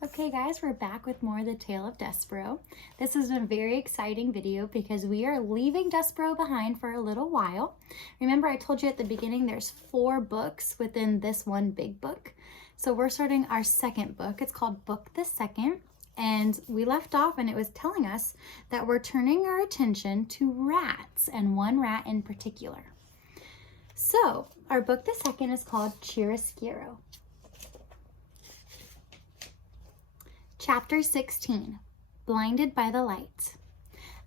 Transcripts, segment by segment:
Okay guys, we're back with more of the Tale of Despereaux. This is a very exciting video because we are leaving Despereaux behind for a little while. Remember I told you at the beginning there's 4 books within this one big book. So we're starting our second book. It's called Book the Second. And we left off and it was telling us that we're turning our attention to rats and one rat in particular. So our book the second is called Chiaroscuro. Chapter 16, Blinded by the Light.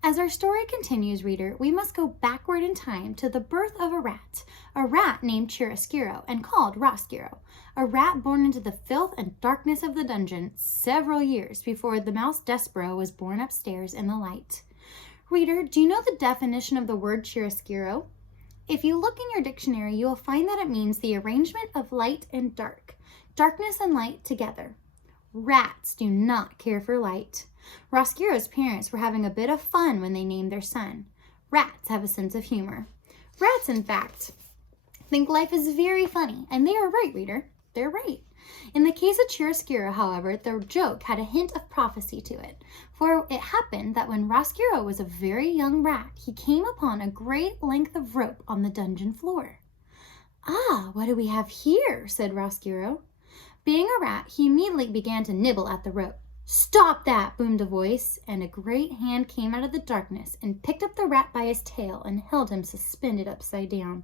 As our story continues, reader, we must go backward in time to the birth of a rat named Chiaroscuro and called Roscuro, a rat born into the filth and darkness of the dungeon several years before the mouse Despereaux was born upstairs in the light. Reader, do you know the definition of the word Chiaroscuro? If you look in your dictionary, you will find that it means the arrangement of light and dark, darkness and light together. Rats do not care for light. Roscuro's parents were having a bit of fun when they named their son. Rats have a sense of humor. Rats, in fact, think life is very funny, and they are right, reader. They're right. In the case of Chiaroscuro, however, the joke had a hint of prophecy to it, for it happened that when Roscuro was a very young rat, he came upon a great length of rope on the dungeon floor. "Ah, what do we have here?" said Roscuro. Being a rat, he immediately began to nibble at the rope. "Stop that!" boomed a voice, and a great hand came out of the darkness and picked up the rat by his tail and held him suspended upside down.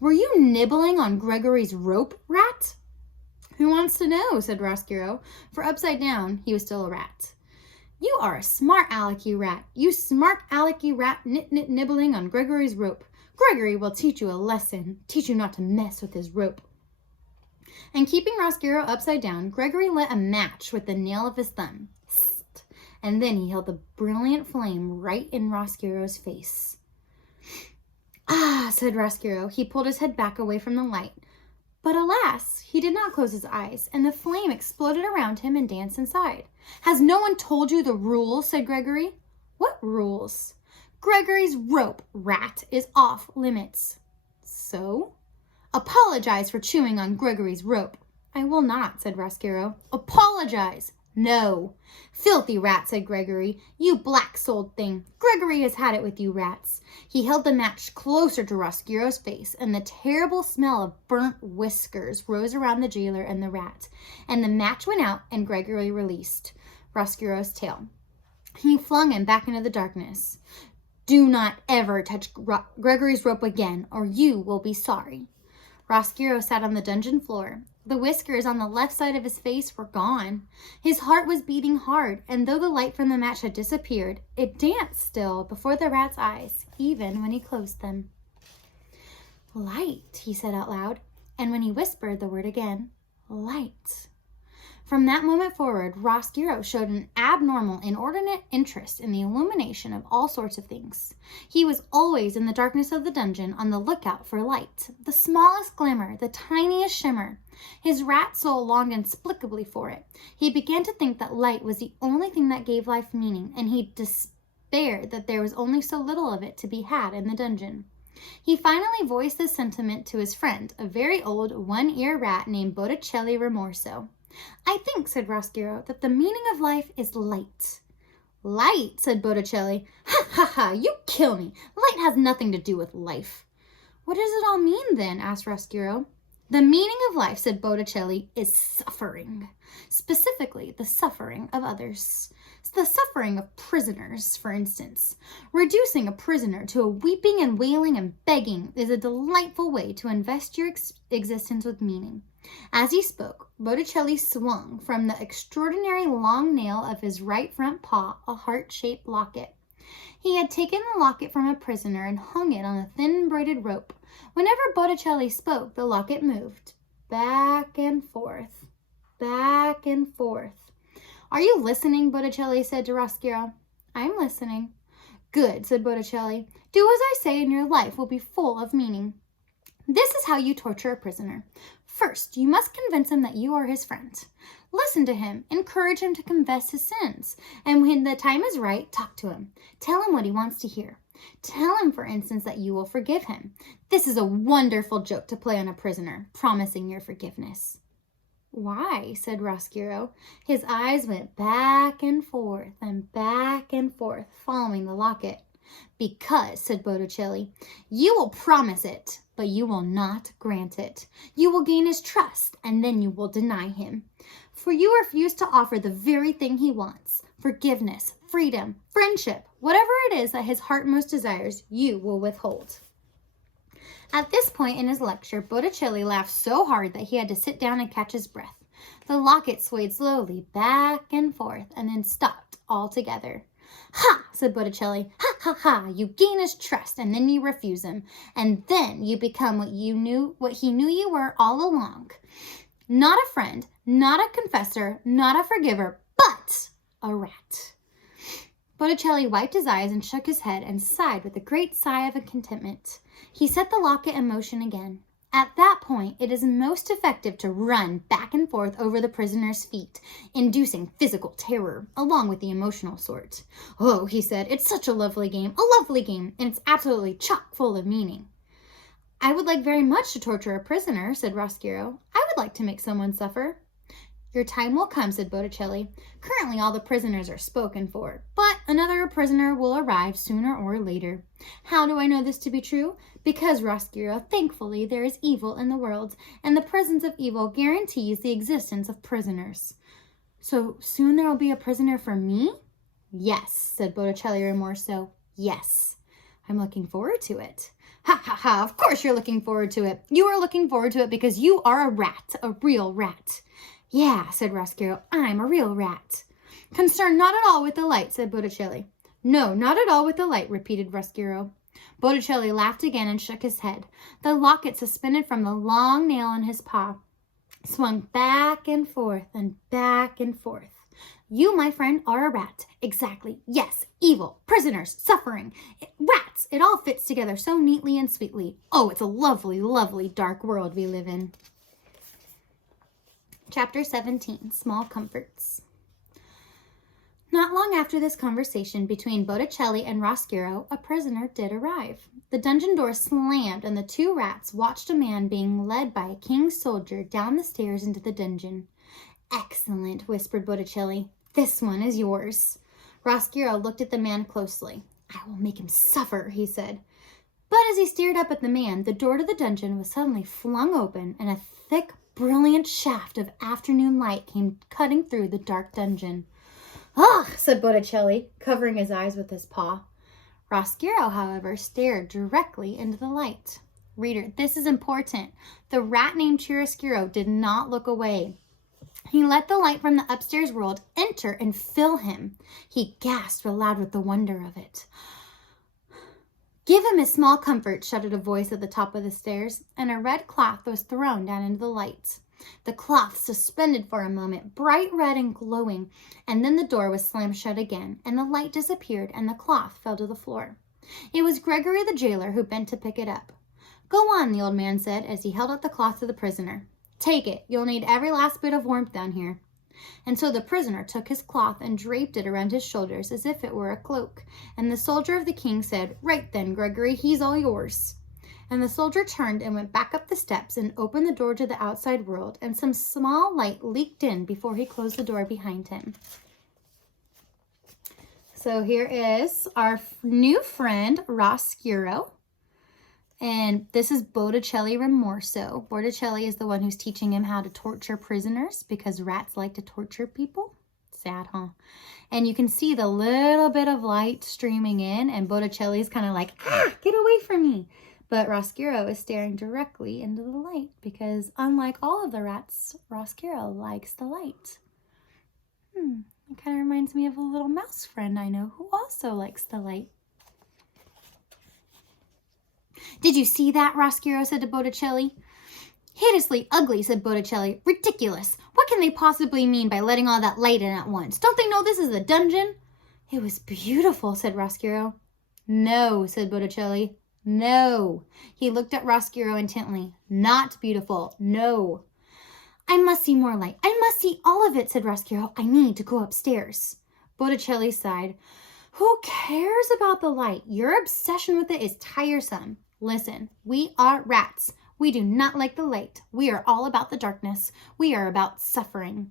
"Were you nibbling on Gregory's rope, rat?" "Who wants to know?" said Roscuro, for upside down he was still a rat. "You are a smart alecky rat. You smart alecky rat nibbling on Gregory's rope. Gregory will teach you a lesson, teach you not to mess with his rope." And keeping Roscuro upside down, Gregory lit a match with the nail of his thumb. And then he held the brilliant flame right in Roscuro's face. "Ah," said Roscuro. He pulled his head back away from the light. But alas, he did not close his eyes, and the flame exploded around him and danced inside. "Has no one told you the rules?" said Gregory. "What rules?" "Gregory's rope, rat, is off limits." "So?" "Apologize for chewing on Gregory's rope." "I will not," said Roscuro. "Apologize." "No." "Filthy rat," said Gregory. "You black-souled thing. Gregory has had it with you rats." He held the match closer to Roscuro's face, and the terrible smell of burnt whiskers rose around the jailer and the rat, and the match went out and Gregory released Roscuro's tail. He flung him back into the darkness. "Do not ever touch Gregory's rope again, or you will be sorry." Roscuro sat on the dungeon floor. The whiskers on the left side of his face were gone. His heart was beating hard, and though the light from the match had disappeared, it danced still before the rat's eyes, even when he closed them. "Light," he said out loud, and when he whispered the word again, "light." From that moment forward, Roscuro showed an abnormal, inordinate interest in the illumination of all sorts of things. He was always in the darkness of the dungeon on the lookout for light, the smallest glimmer, the tiniest shimmer. His rat soul longed inexplicably for it. He began to think that light was the only thing that gave life meaning, and he despaired that there was only so little of it to be had in the dungeon. He finally voiced this sentiment to his friend, a very old one-ear rat named Botticelli Rimorso. "I think," said Roscuro, "that the meaning of life is light." "Light," said Botticelli. "Ha, ha, ha, you kill me. Light has nothing to do with life." "What does it all mean, then?" asked Roscuro. "The meaning of life," said Botticelli, "is suffering. Specifically, the suffering of others. The suffering of prisoners, for instance. Reducing a prisoner to a weeping and wailing and begging is a delightful way to invest your existence with meaning." As he spoke, Botticelli swung from the extraordinary long nail of his right front paw a heart-shaped locket. He had taken the locket from a prisoner and hung it on a thin braided rope. Whenever Botticelli spoke, the locket moved back and forth, back and forth. "Are you listening?" Botticelli said to Roscuro. "I'm listening." "Good," said Botticelli. "Do as I say and your life will be full of meaning. This is how you torture a prisoner. First, you must convince him that you are his friend. Listen to him, encourage him to confess his sins, and when the time is right, talk to him. Tell him what he wants to hear. Tell him, for instance, that you will forgive him. This is a wonderful joke to play on a prisoner, promising your forgiveness." Why? Said Roscuro. His eyes went back and forth, following the locket. Because, said Botticelli, you will promise it, but you will not grant it. You will gain his trust, and then you will deny him. For you refuse to offer the very thing he wants. Forgiveness, freedom, friendship, whatever it is that his heart most desires, you will withhold. At this point in his lecture, Botticelli laughed so hard that he had to sit down and catch his breath. The locket swayed slowly back and forth and then stopped altogether. Ha, said Botticelli. Ha, ha, ha. You gain his trust and then you refuse him. And then you become what he knew you were all along. Not a friend, not a confessor, not a forgiver, but a rat. Botticelli wiped his eyes and shook his head and sighed with a great sigh of contentment. He set the locket in motion again. At that point, it is most effective to run back and forth over the prisoner's feet, inducing physical terror, along with the emotional sort. Oh, he said, it's such a lovely game, and it's absolutely chock full of meaning. I would like very much to torture a prisoner, said Roscuro. I would like to make someone suffer. Your time will come, said Botticelli. Currently, all the prisoners are spoken for, but another prisoner will arrive sooner or later. How do I know this to be true? Because, Roscuro, thankfully, there is evil in the world, and the presence of evil guarantees the existence of prisoners. So, soon there will be a prisoner for me? Yes, said Botticelli remorso. Yes. I'm looking forward to it. Ha, ha, ha, of course you're looking forward to it. You are looking forward to it because you are a rat, a real rat. Yeah, said Roscuro, I'm a real rat. Concerned not at all with the light, said Botticelli. No, not at all with the light, repeated Roscuro. Botticelli laughed again and shook his head. The locket suspended from the long nail on his paw swung back and forth and back and forth. You, my friend, are a rat. Exactly. Yes, evil, prisoners, suffering, rats. It all fits together so neatly and sweetly. Oh, it's a lovely, lovely dark world we live in. Chapter 17, Small Comforts. Not long after this conversation between Botticelli and Roscuro, a prisoner did arrive. The dungeon door slammed, and the two rats watched a man being led by a king's soldier down the stairs into the dungeon. Excellent, whispered Botticelli. This one is yours. Roscuro looked at the man closely. I will make him suffer, he said. But as he stared up at the man, the door to the dungeon was suddenly flung open, and a thick, brilliant shaft of afternoon light came cutting through the dark dungeon. Ugh, said Botticelli, covering his eyes with his paw. Roscuro, however, stared directly into the light. Reader, this is important. The rat named Chiaroscuro did not look away. He let the light from the upstairs world enter and fill him. He gasped aloud with the wonder of it. Give him his small comfort, shouted a voice at the top of the stairs, and a red cloth was thrown down into the light. The cloth suspended for a moment, bright red and glowing, and then the door was slammed shut again, and the light disappeared, and the cloth fell to the floor. It was Gregory the jailer who bent to pick it up. Go on, the old man said, as he held out the cloth to the prisoner. Take it. You'll need every last bit of warmth down here. And so the prisoner took his cloth and draped it around his shoulders as if it were a cloak. And the soldier of the king said, Right then, Gregory, he's all yours. And the soldier turned and went back up the steps and opened the door to the outside world, and some small light leaked in before he closed the door behind him. So here is our new friend, Roscuro. And this is Botticelli Remorso. Botticelli is the one who's teaching him how to torture prisoners because rats like to torture people. Sad, huh? And you can see the little bit of light streaming in, and Botticelli's kind of like, get away from me. But Roscuro is staring directly into the light because unlike all of the rats, Roscuro likes the light. It kind of reminds me of a little mouse friend I know who also likes the light. Did you see that? Roscuro said to Botticelli. Hideously ugly, said Botticelli. Ridiculous. What can they possibly mean by letting all that light in at once? Don't they know this is a dungeon? It was beautiful, said Roscuro. No, said Botticelli. No. He looked at Roscuro intently. Not beautiful. No. I must see more light. I must see all of it, said Roscuro. I need to go upstairs. Botticelli sighed. Who cares about the light? Your obsession with it is tiresome. Listen, we are rats. We do not like the light. We are all about the darkness. We are about suffering.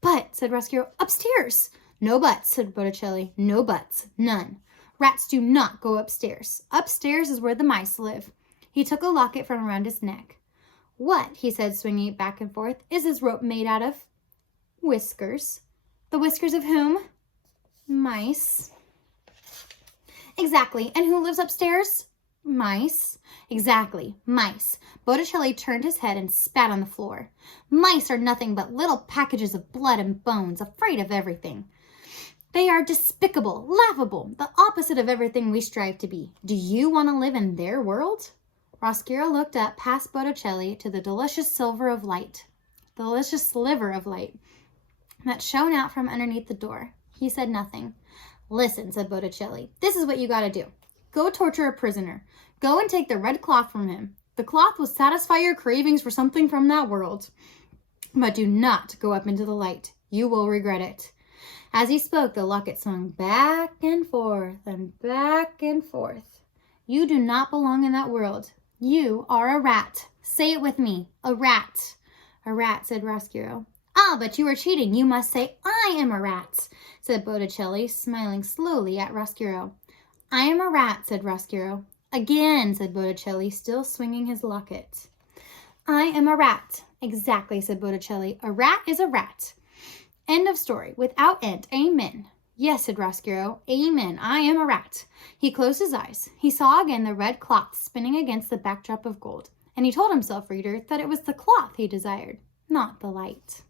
But, said Rosciaro, upstairs. No buts, said Botticelli. No buts. None. Rats do not go upstairs. Upstairs is where the mice live. He took a locket from around his neck. What, he said, swinging it back and forth, is this rope made out of? Whiskers. The whiskers of whom? Mice. Exactly. And who lives upstairs? Mice. Exactly. Mice. Botticelli turned his head and spat on the floor. Mice are nothing but little packages of blood and bones, afraid of everything. They are despicable, laughable, the opposite of everything we strive to be. Do you want to live in their world? Rosciaro looked up past Botticelli to the delicious sliver of light that shone out from underneath the door. He said nothing. Listen, said Botticelli, this is what you got to do. Go torture a prisoner. Go and take the red cloth from him. The cloth will satisfy your cravings for something from that world. But do not go up into the light. You will regret it. As he spoke, the locket swung back and forth and back and forth. You do not belong in that world. You are a rat. Say it with me. A rat. A rat, said Rosciaro. Ah, but you are cheating. You must say, I am a rat, said Botticelli, smiling slowly at Rosciaro. I am a rat, said Rosciaro. Again, said Botticelli, still swinging his locket. I am a rat. Exactly, said Botticelli. A rat is a rat. End of story. Without end. Amen. Yes, said Rosciaro. Amen. I am a rat. He closed his eyes. He saw again the red cloth spinning against the backdrop of gold. And he told himself, reader, that it was the cloth he desired, not the light.